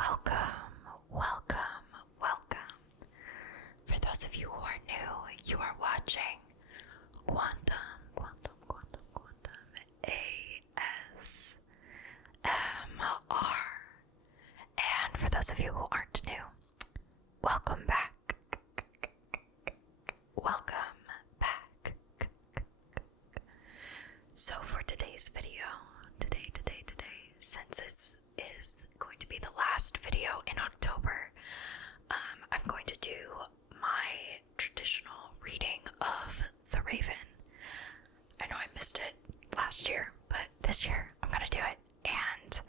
Welcome. For those of you who are new, you are watching Quantum ASMR. And for those of you who aren't new, welcome back. So for today's video, today, since this is going to be the last video in October, I'm going to do my traditional reading of The Raven. I know I missed it last year, but this year I'm gonna do it. And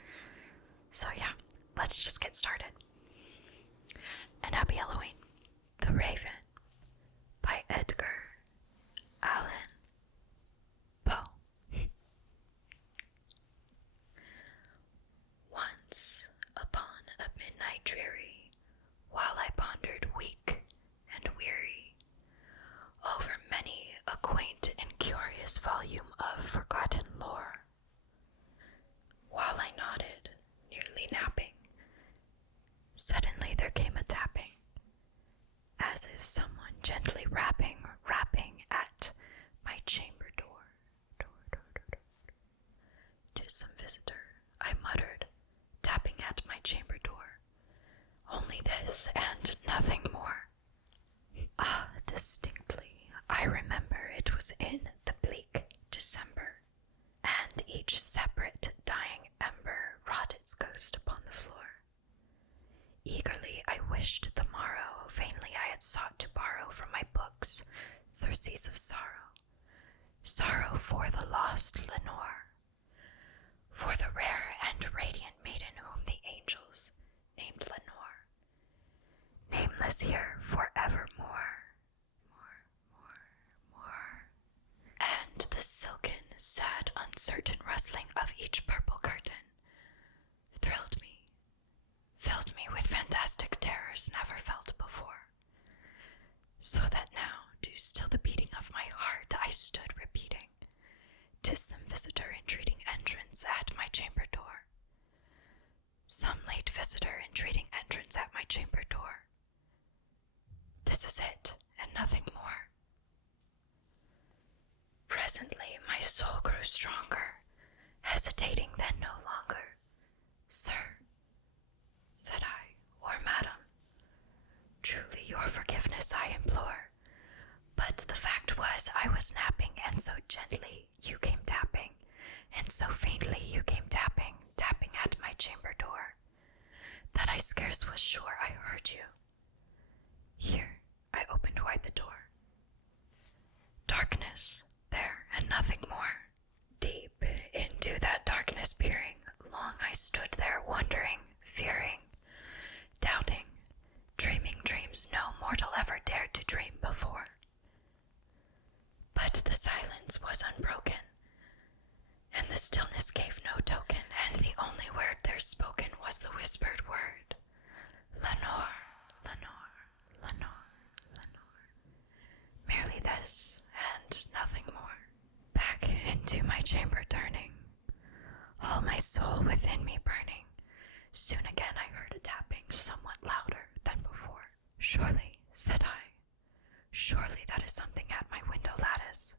so yeah, let's just get started. And happy Halloween. The Raven by Edgar Allan Poe. Once upon a midnight dreary, while I pondered weak and weary over many a quaint and curious volume of forgotten lore, while I nodded, nearly napping, suddenly there came a tapping, as if someone gently rapping at my chamber door. 'Tis some visitor, I muttered, tapping at my chamber door. Only this and nothing more. Ah, distinctly, I remember it was in the bleak December, and each separate dying ember wrought its ghost upon the floor. Eagerly I wished the morrow, vainly I had sought to borrow from my books surcease of sorrow for the lost Lenore, for the rare and radiant maiden whom the angels named Lenore, nameless here forevermore. And the silken, sad, uncertain rustling of each purple curtain thrilled me, filled me with fantastic terrors never felt before, so that now, to still the beating of my heart, I stood repeating, 'tis some visitor entreating entrance at my chamber door. Some late visitor entreating entrance at my chamber door. This is it, and nothing more. Presently my soul grew stronger, hesitating then no longer. Sir, said I, or madam, truly your forgiveness I implore, but the fact was I was napping, and so gently you came tapping, and so faintly you came tapping at my chamber door, that I scarce was sure I heard you. Here I opened wide the door. Darkness there, and nothing more. Deep into that darkness peering, long I stood there wondering, fearing, doubting, dreaming dreams no mortal ever dared to dream before. But the silence was unbroken, and the stillness gave no token, and the only word there spoken was the whispered word, Lenore, Lenore, Lenore, Lenore. Merely this, and nothing more. Back into my chamber turning, all my soul within me burning, soon again I heard a tapping somewhat louder than before. Surely, said I, surely that is something at my window lattice.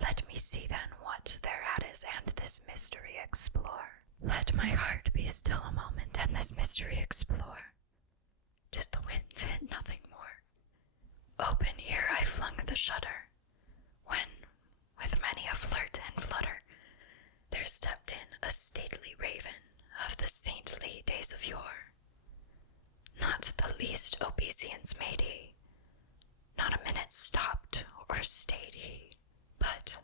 Let me see then what thereat is, and this mystery explore. Let my heart be still a moment, and this mystery explore. 'Tis the wind, and nothing more. Open here I flung the shutter, when, with many a flirt and flutter, there stepped in a stately raven of the saintly days of yore. Not the least obeisance made he, not a minute stopped or stayed he, but,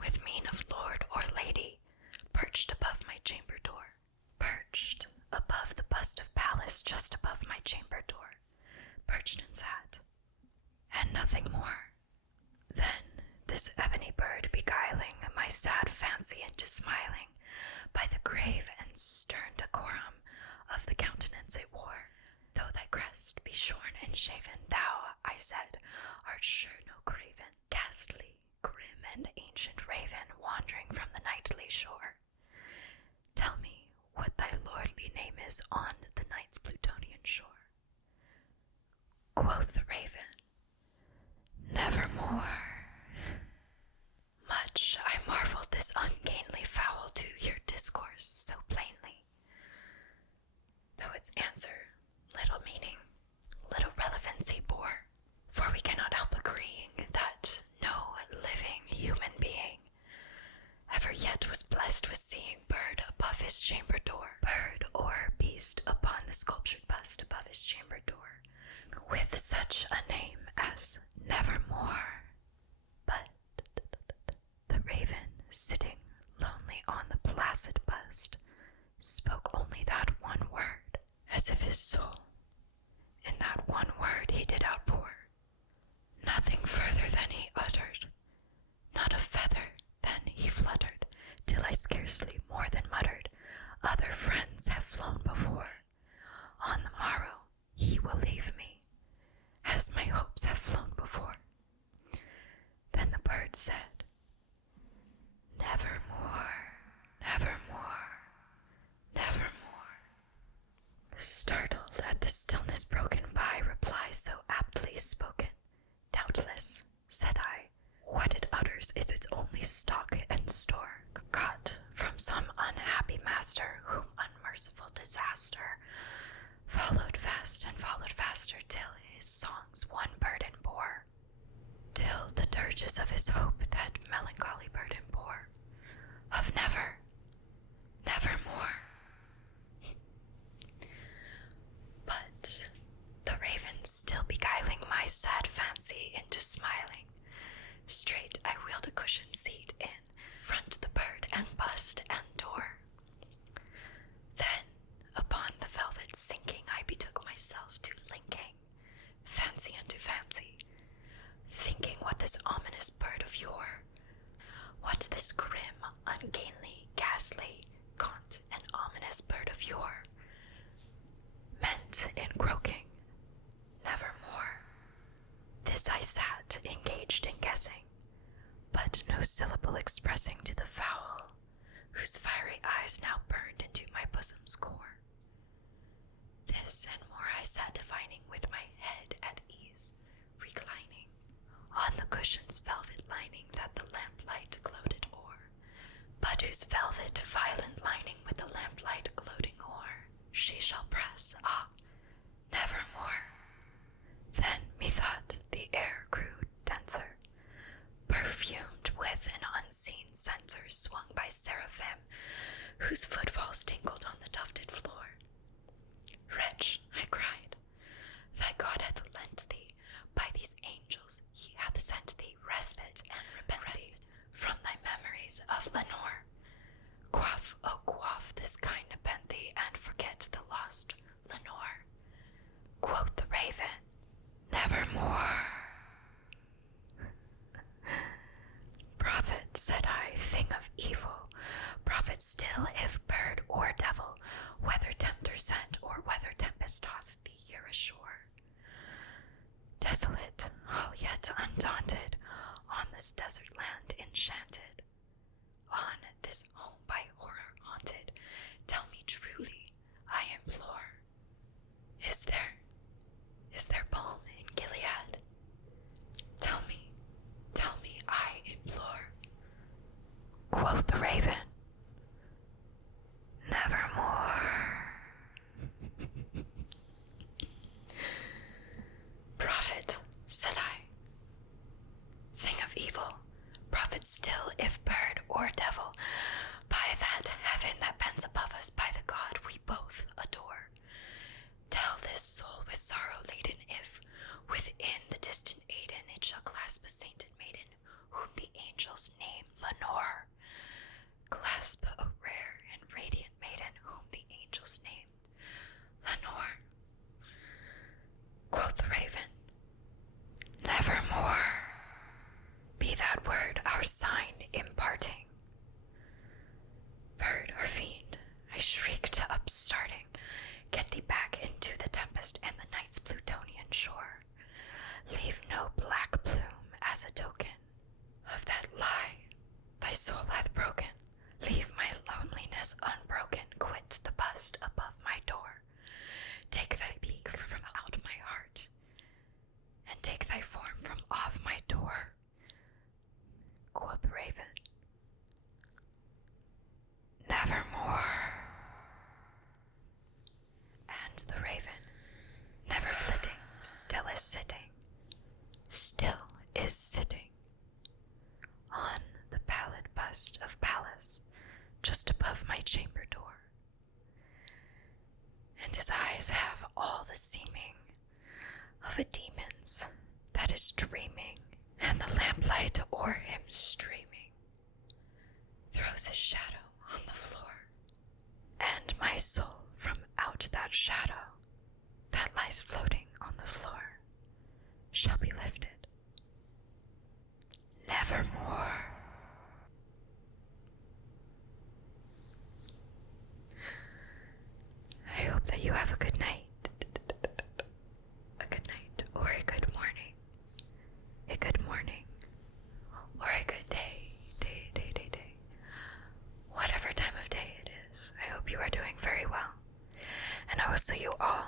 with mien of lord or lady, perched above my chamber door, perched above the bust of Pallas just above my chamber door, perched and sat, and nothing more. Then this ebony bird beguiling my sad fancy into smiling, by the grave and stern decorum of the countenance it wore. Though thy crest be shorn and shaven, thou, I said, art sure no craven, ghastly, grim and ancient raven, wandering from the nightly shore. Tell me, what thy lordly name is on the night's Plutonian shore. Quoth the raven, nevermore. Much I marvelled this ungainly fowl to hear discourse so plainly, though its answer little meaning, little relevancy bore, for we cannot help agreeing that no living human being ever yet was blessed with seeing bird above his chamber door, bird or beast upon the sculptured bust above his chamber door, with such a name as Nevermore. But the raven, sitting lonely on the placid bust, spoke only that one word, as if his soul in that one word he did outpour. Nothing further than he uttered, not a feather then he fluttered, till I scarcely more than muttered, other friends have flown before. On the morrow he will leave me, as my hopes have flown before. Then the bird said, nevermore, nevermore, nevermore. Startled at the stillness broken by reply so aptly spoken, doubtless, said I, what it utters is its only stock and store, got from some unhappy master whom unmerciful disaster followed fast and followed faster till his songs one burden bore, till the dirges of his hope that melancholy burden bore, of never, nevermore. But the raven still beguiling my sad fancy into smiling, straight I wheeled a cushioned seat in front the bird and bust and door. Then upon the velvet sinking I betook myself to linking fancy unto fancy, thinking what this ominous bird of yore, what this grim, ungainly, ghastly, gaunt, and ominous bird of yore meant in croaking, nevermore. This I sat engaged in guessing, but no syllable expressing to the fowl, whose fiery eyes now burned into my bosom's core. This and more I sat divining with my head at ease, reclining on the cushion's velvet lining that the lamplight gloated o'er, but whose velvet violent lining with the lamplight gloating o'er she shall press, nevermore. Then methought the air grew denser, perfumed with an unseen censer swung by seraphim, whose footfalls tinkled on the tufted floor. Wretch, I cried, thy God hath lent thee, by these angels he hath sent thee respite and repentee from thy memories of Lenore. Quaff, oh quaff this kind nepenthe, and forget the lost Lenore. Quoth the raven, nevermore. Prophet, said I, thing of evil, prophet still if bird or devil, whether tempter sent or whether tempest tossed thee here ashore. Desolate, all yet undaunted, on this desert land enchanted, on this home by horror haunted, tell me truly, I implore, is there balm in Gilead? Tell me, I implore. Quoth the raven, nevermore. Prophet, said I, thing of evil, prophet still if bird or devil, by that heaven that bends above us, by the God we both adore. Tell this soul with sorrow laden if, within the distant Aden, it shall clasp a sainted maiden, whom the angels name Lenore. Clasp a rare and radiant maiden, whom the angels named Lenore. Quoth the raven, nevermore. Be that word our sign imparting. Bird or fiend, I shrieked upstarting, get thee back into the tempest and the night's Plutonian shore. Leave no black plume as a token of that lie thy soul hath broken. Leave my loneliness unbroken, quit the bust above my door. Take thy beak from out my heart, and take thy form from off my door. Quoth the raven, nevermore. And the raven, never flitting, still is sitting on the pallid bust of Pallas, just above my chamber door. And his eyes have all the seeming of a demon's that is dreaming, and the lamplight o'er him streaming throws his shadow on the floor. And my soul from out that shadow that lies floating on the floor shall be lifted nevermore. I hope that you have a good night, or a good morning, or a good day. Whatever time of day it is, I hope you are doing very well, and I will see you all